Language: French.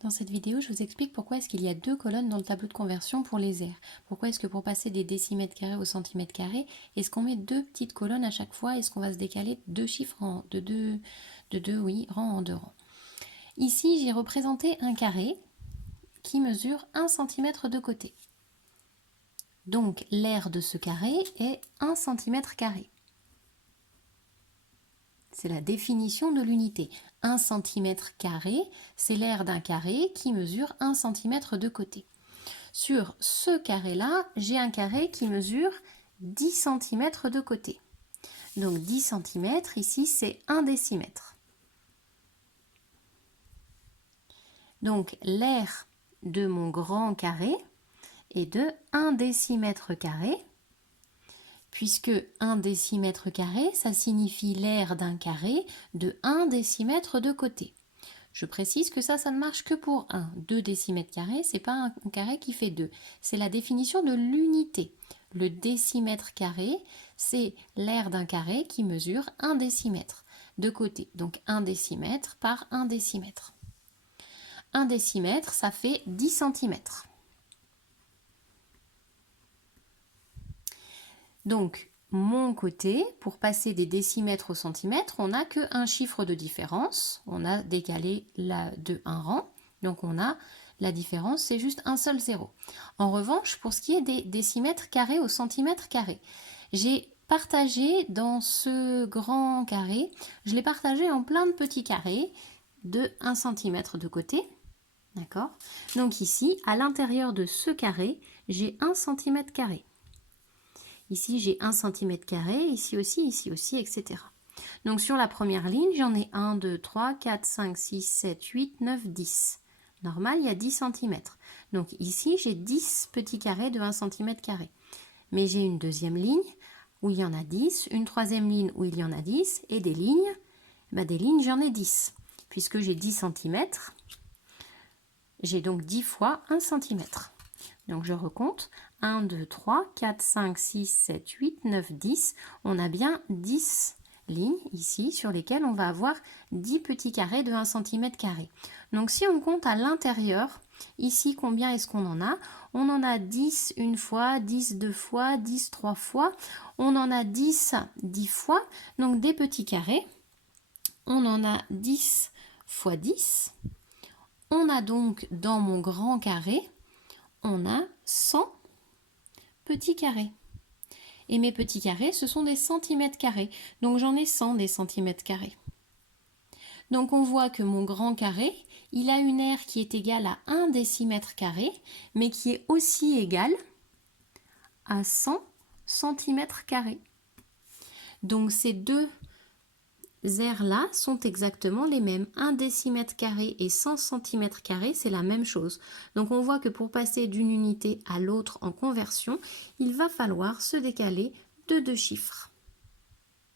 Dans cette vidéo, je vous explique pourquoi est-ce qu'il y a deux colonnes dans le tableau de conversion pour les airs. Pourquoi est-ce que pour passer des décimètres carrés au centimètre carré, est-ce qu'on met deux petites colonnes à chaque fois? Est-ce qu'on va se décaler deux chiffres de deux rangs en deux rangs? Ici, j'ai représenté un carré qui mesure 1 cm de côté. Donc, l'aire de ce carré est 1 cm carré. C'est la définition de l'unité. 1 cm carré, c'est l'aire d'un carré qui mesure 1 cm de côté. Sur ce carré-là, j'ai un carré qui mesure 10 cm de côté. Donc 10 cm, ici, c'est 1 décimètre. Donc l'aire de mon grand carré est de 1 décimètre carré, puisque 1 décimètre carré, ça signifie l'aire d'un carré de 1 décimètre de côté. Je précise que ça ne marche que pour 1. 2 décimètres carrés, ce n'est pas un carré qui fait 2. C'est la définition de l'unité. Le décimètre carré, c'est l'aire d'un carré qui mesure 1 décimètre de côté. Donc 1 décimètre par 1 décimètre. 1 décimètre, ça fait 10 cm. Donc, mon côté, pour passer des décimètres au centimètre, on n'a qu'un chiffre de différence. On a décalé de un rang. Donc, on a la différence, c'est juste un seul zéro. En revanche, pour ce qui est des décimètres carrés au centimètre carré, j'ai partagé dans ce grand carré, je l'ai partagé en plein de petits carrés de 1 cm de côté. D'accord? Donc ici, à l'intérieur de ce carré, j'ai 1 cm carré. Ici, j'ai 1 cm carré, ici aussi, etc. Donc sur la première ligne, j'en ai 1, 2, 3, 4, 5, 6, 7, 8, 9, 10. Normal, il y a 10 cm. Donc ici, j'ai 10 petits carrés de 1 cm carré. Mais j'ai une deuxième ligne où il y en a 10, une troisième ligne où il y en a 10, et des lignes, j'en ai 10. Puisque j'ai 10 cm, j'ai donc 10 fois 1 cm. Donc je recompte. 1, 2, 3, 4, 5, 6, 7, 8, 9, 10. On a bien 10 lignes ici sur lesquelles on va avoir 10 petits carrés de 1 cm carré. Donc si on compte à l'intérieur, ici combien est-ce qu'on en a? On en a 10 une fois, 10 deux fois, 10 trois fois. On en a 10 10 fois. Donc des petits carrés. On en a 10 fois 10. On a donc dans mon grand carré, on a 100 petits carrés. Et mes petits carrés, ce sont des centimètres carrés. Donc j'en ai 100 des centimètres carrés. Donc on voit que mon grand carré, il a une aire qui est égale à 1 décimètre carré, mais qui est aussi égale à 100 centimètres carrés. Donc ces deux aires-là sont exactement les mêmes. 1 décimètre carré et 100 cm carrés, c'est la même chose. Donc on voit que pour passer d'une unité à l'autre en conversion, il va falloir se décaler de deux chiffres.